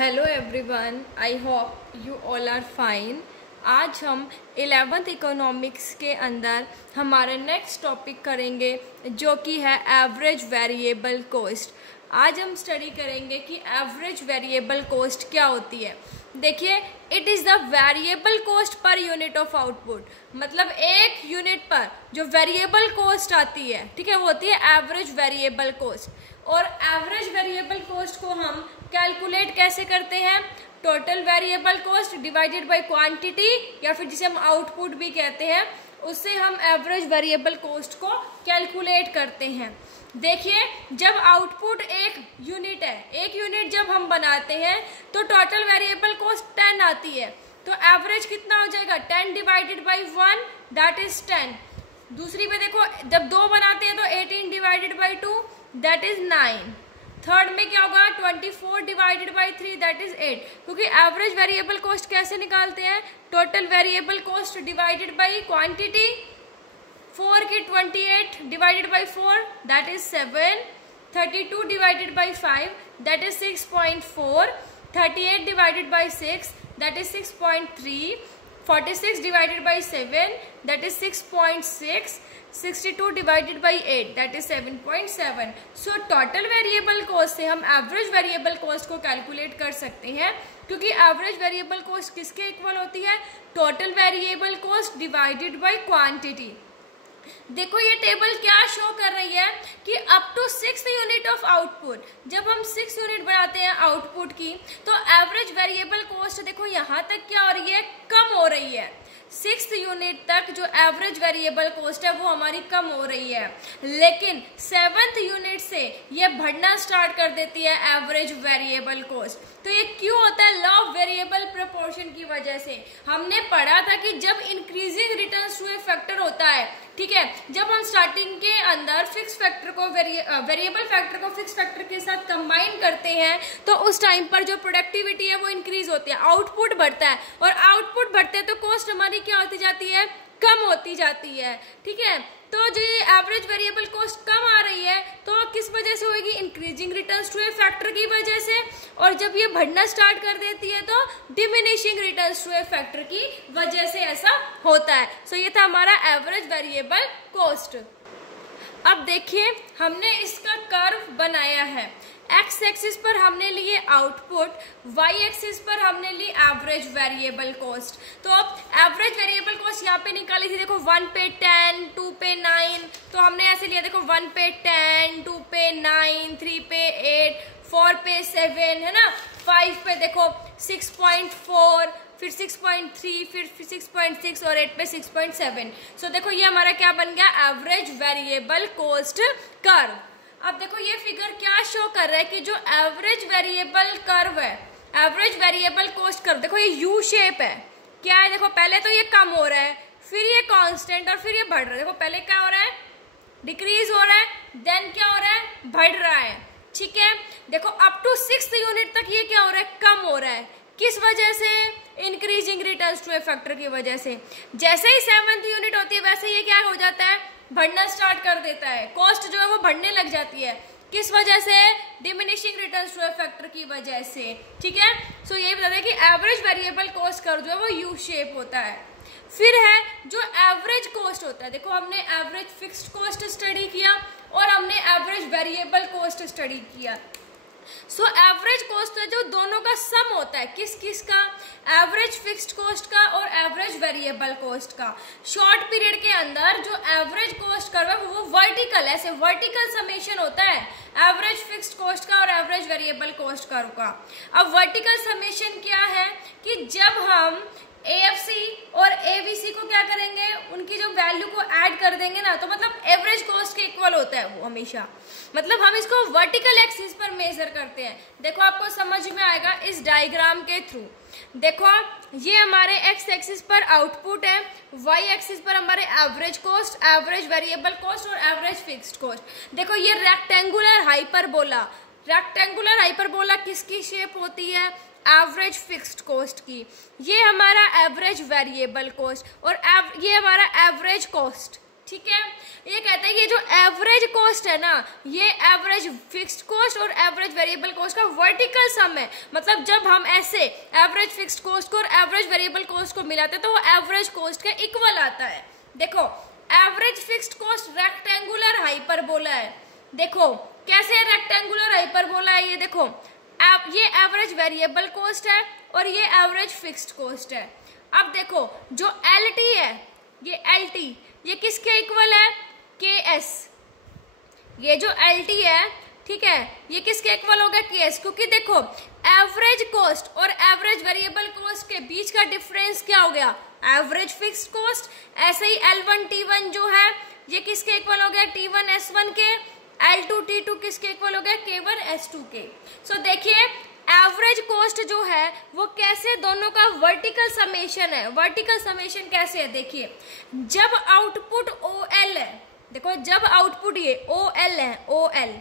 Hello everyone, I hope you all are fine. आज हम 11th economics के अंदर हमारा नेक्स्ट टॉपिक करेंगे जो कि है एवरेज वेरिएबल कॉस्ट। आज हम स्टडी करेंगे कि एवरेज वेरिएबल कॉस्ट क्या होती है। देखिए, it is the variable cost per unit of output, मतलब एक यूनिट पर जो वेरिएबल कॉस्ट आती है, ठीक है, वो होती है एवरेज वेरिएबल कॉस्ट। और एवरेज वेरिएबल कॉस्ट को हम कैलकुलेट कैसे करते हैं? Total variable cost divided by quantity, या फिर जिसे हम आउटपुट भी कहते हैं, उससे हम एवरेज वेरिएबल कॉस्ट को कैलकुलेट करते हैं। देखिए, जब आउटपुट एक यूनिट है, एक यूनिट जब हम बनाते हैं तो टोटल वेरिएबल कॉस्ट 10 आती है, तो एवरेज कितना हो जाएगा? 10 डिवाइडेड बाई 1 दैट इज 10। दूसरी पे देखो, जब 2 बनाते हैं तो 18 divided by 2 that is 9। Third में क्या होगा? 24 डिवाइडेड बाई 3 दैट इज 8। क्योंकि एवरेज वेरिएबल कॉस्ट कैसे निकालते हैं? Total variable cost divided by quantity. 4 की 28 divided by 4 that is 7। 32 divided by 5 that is 6.4। 38 divided by 6 that is 6.3। 46 divided by 7 that is 6.6। 62 divided by 8 that is 7.7। So total variable cost से हम average variable cost को calculate कर सकते हैं, क्योंकि average variable cost किसके equal होती है? Total variable cost divided by quantity. देखो, ये टेबल क्या शो कर रही है कि up to 6 unit of output, जब हम 6 यूनिट बनाते हैं आउटपुट की, तो एवरेज वेरिएबल कॉस्ट देखो यहाँ तक क्या हो रही है? कम हो रही है। 6th यूनिट तक जो एवरेज वेरिएबल कॉस्ट है वो हमारी कम हो रही है, लेकिन 7th यूनिट से ये बढ़ना स्टार्ट कर देती है एवरेज वेरिएबल कॉस्ट। तो ये क्यों होता है? लॉ ऑफ वेरिएबल प्रोपोर्शन की वजह से। हमने पढ़ा था कि जब increasing returns to a factor होता है, ठीक है, जब हम स्टार्टिंग के अंदर फिक्स फैक्टर को वेरिएबल फैक्टर को फिक्स फैक्टर के साथ कंबाइन करते हैं, तो उस टाइम पर जो प्रोडक्टिविटी है वो इंक्रीज होती है, आउटपुट बढ़ता है, और आउटपुट बढ़ते हैं तो कॉस्ट हमारी क्या होती जाती है? कम होती जाती है, ठीक है। तो जो एवरेज वेरिएबल कॉस्ट कम आ रही है तो किस वजह से होगी? Increasing returns to a factor की वजह से। और जब ये बढ़ना स्टार्ट कर देती है तो diminishing returns to a factor की वजह से ऐसा होता है। सो ये था हमारा एवरेज वेरिएबल कॉस्ट। अब देखिए, हमने इसका कर्व बनाया है। एक्स एक्सिस पर हमने लिए आउटपुट, वाई एक्सिस पर हमने ली एवरेज वेरिएबल कॉस्ट। तो अब एवरेज वेरिएबल कॉस्ट यहाँ पे निकाली थी, देखो 1 पे 10, 2 पे 9, तो हमने ऐसे लिया, देखो 1 पे 10, 2 पे 9, 3 पे 8, 4 पे 7, है ना, 5 पे देखो 6.4, फिर 6.3, फिर 6.6 और 8 पे 6.7। सो देखो ये हमारा क्या बन गया? Average variable cost curve. अब देखो ये फिगर क्या शो कर रहा है कि जो एवरेज वेरिएबल कर्व है, एवरेज वेरिएबल कॉस्ट कर्व, देखो ये यू शेप है। क्या है? देखो पहले तो ये कम हो रहा है, फिर ये कांस्टेंट, और फिर ये बढ़ रहा है। देखो पहले क्या हो रहा है? डिक्रीज हो रहा है, देन क्या हो रहा है? बढ़ रहा है, ठीक है। देखो अप टू 6th यूनिट तक ये क्या हो रहा है? कम हो रहा है। किस वजह से? Increasing returns to a factor की वजह से। जैसे ही 7th यूनिट होती है वैसे ये क्या हो जाता है? बढ़ना स्टार्ट कर देता है, कॉस्ट जो है वो बढ़ने लग जाती है। किस वजह से? Diminishing returns to a factor की वजह से, ठीक है। सो यही बता दें कि एवरेज वेरिएबल कॉस्ट कर्व जो है वो यू शेप होता है। फिर है जो एवरेज कॉस्ट होता है। देखो हमने एवरेज फिक्स्ड कॉस्ट स्टडी किया और हमने एवरेज वेरिएबल कॉस्ट स्टडी किया। सो एवरेज कॉस्ट है जो दोनों का सम होता है। किस किस का? एवरेज फिक्स्ड कॉस्ट का और एवरेज वेरिएबल कॉस्ट का। शॉर्ट पीरियड के अंदर जो एवरेज कॉस्ट कर्व है वो वर्टिकल, ऐसे वर्टिकल समेशन होता है एवरेज फिक्स्ड कॉस्ट का और एवरेज वेरिएबल कॉस्ट कर्व का। अब वर्टिकल समेशन क्या है कि जब हम एएफसी और एवीसी को क्या करेंगे? उनकी जो वैल्यू को ऐड कर देंगे ना, तो मतलब एवरेज कॉस्ट के इक्वल होता है वो हमेशा। मतलब हम इसको वर्टिकल एक्सिस पर मेजर करते हैं। देखो आपको समझ में आएगा इस डायग्राम के थ्रू। देखो ये हमारे एक्स एक्सिस पर आउटपुट है, वाई एक्सिस पर हमारे average cost, average variable cost और एवरेज फिक्स्ड कॉस्ट। देखो ये रेक्टेंगुलर हाइपरबोला, रेक्टेंगुलर हाइपरबोला किसकी शेप होती है? एवरेज फिक्स्ड कॉस्ट की। ये हमारा एवरेज वेरिएबल कॉस्ट और ये हमारा एवरेज कॉस्ट, ठीक है। ये कहते हैं कि जो एवरेज कॉस्ट है ना, ये एवरेज फिक्स्ड कॉस्ट और एवरेज वेरिएबल कॉस्ट का वर्टिकल सम है। मतलब जब हम ऐसे एवरेज फिक्स्ड कॉस्ट को और एवरेज वेरिएबल कॉस्ट को मिलाते हैं तो वो एवरेज कॉस्ट के इक्वल आता है। देखो average fixed cost rectangular hyperbola है। देखो कैसे है रेक्टेंगुलर हाइपरबोला है, ये देखो ये एवरेज वेरिएबल कॉस्ट है और ये एवरेज फिक्स्ड कॉस्ट है। अब देखो जो LT है, ये LT ये किसके इक्वल है, KS। ये जो LT है, ठीक है, ये किसके इक्वल होगा, KS। क्योंकि देखो एवरेज कॉस्ट और एवरेज वेरिएबल कॉस्ट के बीच का डिफरेंस क्या हो गया, एवरेज फिक्स्ड कॉस्ट। ऐसे ही L1 T1 जो है ये किसके इक्वल हो गया, T1 S1 के। L2 T2 किसके इक्वल हो गया, K1 S2 के। सो देखिए एवरेज कॉस्ट जो है वो कैसे दोनों का वर्टिकल समेशन है। वर्टिकल समेशन कैसे है, देखिए जब आउटपुट OL है, देखो जब आउटपुट ये OL है, OL,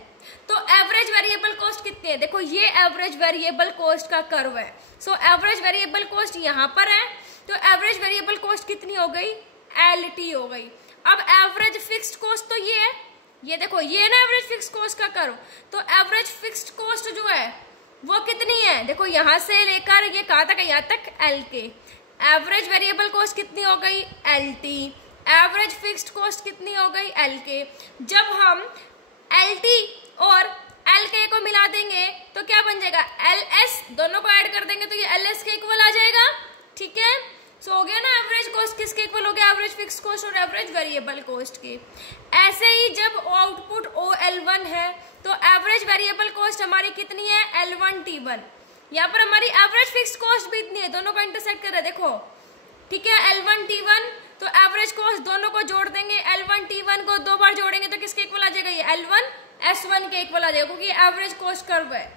तो एवरेज वेरिएबल कॉस्ट कितनी है, देखो ये एवरेज वेरिएबल कॉस्ट का कर्व है। सो एवरेज वेरिएबल कॉस्ट यहाँ पर है, तो एवरेज वेरिएबल कॉस्ट कितनी हो गई, LT हो गई। अब एवरेज फिक्स्ड कॉस्ट तो ये है, ये देखो ये ना एवरेज फिक्स्ड कॉस्ट का कर्व, तो एवरेज फिक्स्ड कॉस्ट जो है वो कितनी है, देखो यहां से लेकर ये कहाँ तक है, यहाँ तक L के। एवरेज वेरिएबल कॉस्ट कितनी हो गई, LT। एवरेज फिक्स्ड कॉस्ट कितनी हो गई, LK। जब हम LT और LK को मिला देंगे तो क्या बन जाएगा, LS। दोनों को ऐड कर देंगे तो ये LS के इक्वल आ जाएगा, ठीक है। सो हो गया ना एवरेज कॉस्ट किसके इक्वल हो गया, एवरेज फिक्स्ड कॉस्ट और एवरेज वेरिएबल कॉस्ट के। ऐसे ही जब आउटपुट OL1 है तो एवरेज वेरिएबल कॉस्ट हमारी कितनी है, L1 T1। यहाँ पर हमारी एवरेज फिक्स्ड कॉस्ट भी इतनी है, दोनों को इंटरसेक्ट कर रहे हैं, देखो ठीक है। L1 T1 तो एवरेज कॉस्ट दोनों को जोड़ देंगे, L1 T1 को 2 बार जोड़ेंगे तो किसके इक्वल आ जाएगा, ये L1 S1 के इक्वल आ जाएगा, क्योंकि एवरेज कॉस्ट कर्व है।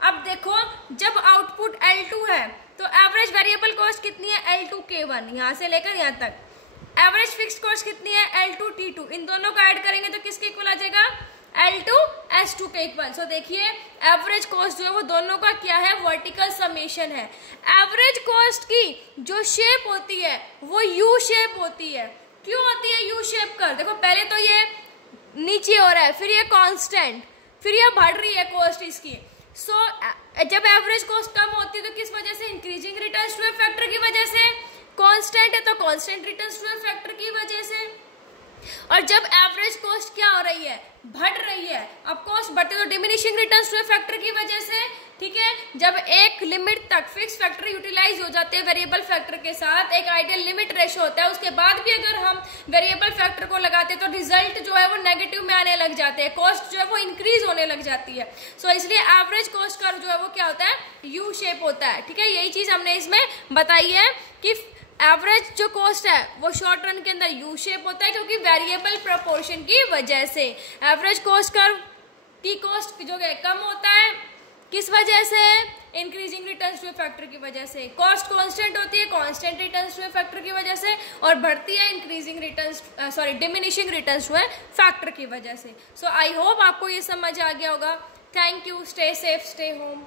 अब देखो जब आउटपुट L2 है तो एवरेज वेरिएबल कॉस्ट कितनी है, L2 K1, यहाँ से लेकर यहाँ तक। एवरेज फिक्स्ड कॉस्ट कितनी है, L2 T2। इन दोनों को ऐड करेंगे तो किसके इक्वल आ जाएगा, L2 S2 के इक्वल। सो देखिए एवरेज कॉस्ट जो है वो दोनों का क्या है, वर्टिकल समेशन है। एवरेज कॉस्ट की जो शेप होती है वो U शेप होती है। क्यों होती है U शेप कर, देखो पहले तो ये नीचे हो रहा है, फिर ये कांस्टेंट, फिर ये बढ़ रही है कॉस्ट इसकी। सो जब एवरेज कॉस्ट कम होती है तो किस वजह से, increasing returns to a factor की वजह से। कांस्टेंट है तो constant returns to a factor की वजह से। और जब एवरेज कॉस्ट क्या हो रही है, बढ़ रही है, अब कॉस्ट बढ़ती है तो diminishing returns to a factor की वजह से, ठीक है। जब एक लिमिट तक फिक्स फैक्टर यूटिलाइज हो जाते हैं वेरिएबल फैक्टर के साथ, एक आइडियल लिमिट रेशो होता है, उसके बाद भी अगर हम वेरिएबल फैक्टर को लगाते हैं तो रिजल्ट जो है वो नेगेटिव में आने लग जाते हैं, कॉस्ट जो है वो इंक्रीज होने लग जाती है। सो इसलिए एवरेज कॉस्ट कर्व जो है वो क्या होता है, यू शेप होता है, ठीक है। यही चीज हमने इसमें बताई है कि एवरेज जो कॉस्ट है वो शॉर्ट रन के अंदर यू शेप होता है, क्योंकि वेरिएबल प्रोपोर्शन की वजह से एवरेज कॉस्ट कर्व की कॉस्ट जो है कम होता है, किस वजह से, increasing returns to a factor की वजह से। कॉस्ट कांस्टेंट होती है constant returns to a factor की वजह से, और बढ़ती है increasing returns diminishing returns to a factor की वजह से। सो आई होप आपको ये समझ आ गया होगा। Thank you, stay safe, stay home.